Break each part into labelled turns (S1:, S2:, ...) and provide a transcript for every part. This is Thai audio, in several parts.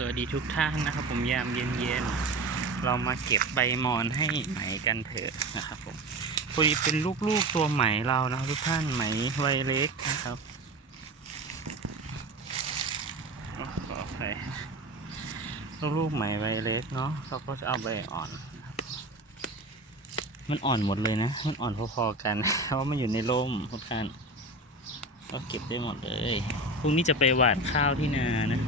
S1: สวัสดีทุกท่านนะครับ ผมยามเย็นๆเรามาเก็บใบมอนให้ไหมกันเถอะนะครับผมพอดีเป็นลูกๆตัวไหมเรานะทุกท่านไหมใบเล็กนะครับอ๋อขออภัยลูกๆไหมใบเล็กเนาะเราก็จะเอาใบอ่อน มันอ่อนหมดเลยนะมันอ่อนพอๆกันเพราะมันอยู่ในร่มทุกท่านก็เก็บได้หมดเลยพรุ่งนี้จะไปหว่านข้าวที่นานะ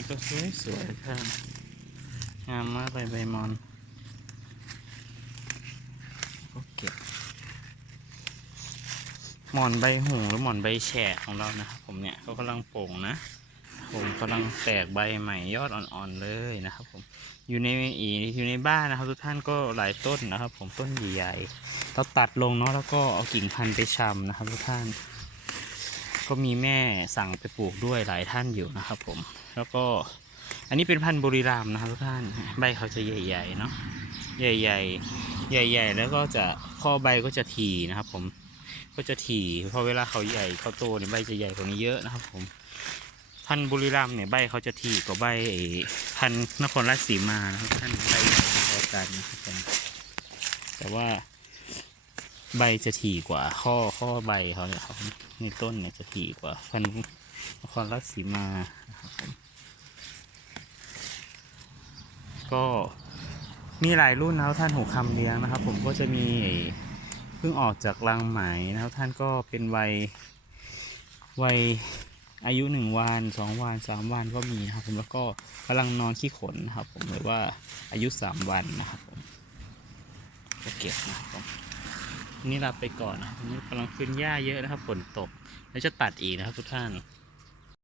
S1: นี่ก็สวยสวยๆค่ะงามมากเลยใบมอนก็เก็บหมอนใบหูหรือหมอนใบแฉะของเรานะครับผมเนี่ยเขากำลังโป่งนะ ผมกำลังแตกใบใหม่ยอดอ่อนๆเลยนะครับผมอยู่ในอีอยู่ในบ้านนะครับ ทุกท่านก็หลายต้นนะครับ ผมต้นใหญ่ๆเราตัดลงเนาะแล้วก็เอากิ่งพันธุ์ไปชำนะครับทุกท่าน ก็มีแม่สั่งไปปลูกด้วยหลายท่านอยู่นะครับผม แล้วก็อันนี้เป็นพันธุ์บุรีรัมย์นะครับทุกท่าน ใบเขาจะใหญ่ๆเนาะ ใหญ่ๆ ใหญ่ ๆ แล้วก็จะข้อใบก็จะถี่นะครับผม ก็จะถี่เพราะเวลาเขาใหญ่เขาโตเนี่ยใบจะใหญ่กว่านี้เยอะนะครับผม พันธุ์บุรีรัมย์เนี่ยใบเขาจะถี่กว่าใบพันธุ์นครราชสีมานะครับท่านใบใหญ่พอกันนะครับผมแต่ว่า ใบจะถี่กว่าข้อข้อใบเขาเนี่ยครับในต้นเนี่ยจะถี่กว่าพันธุ์นครราชสีมานะครับผมก็มีหลายรุ่นนะครับท่านหูคำเลี้ยงนะครับ ผมก็จะมีเพิ่งออกจากรังไหมนะครับ ท่านก็เป็นวัยวัยอายุหนึ่งวันสองวันสามวันก็มีนะครับ ผมแล้วก็กำลังนอนขี้ขนนะครับ ผมหรือว่าอายุสามวันนะครับผมก็เก็บนะครับ นี่ลาไปก่อนนะนี่กำลังขึ้นหญ้าเยอะนะครับฝนตก แล้วจะตัดอีกนะครับทุกท่าน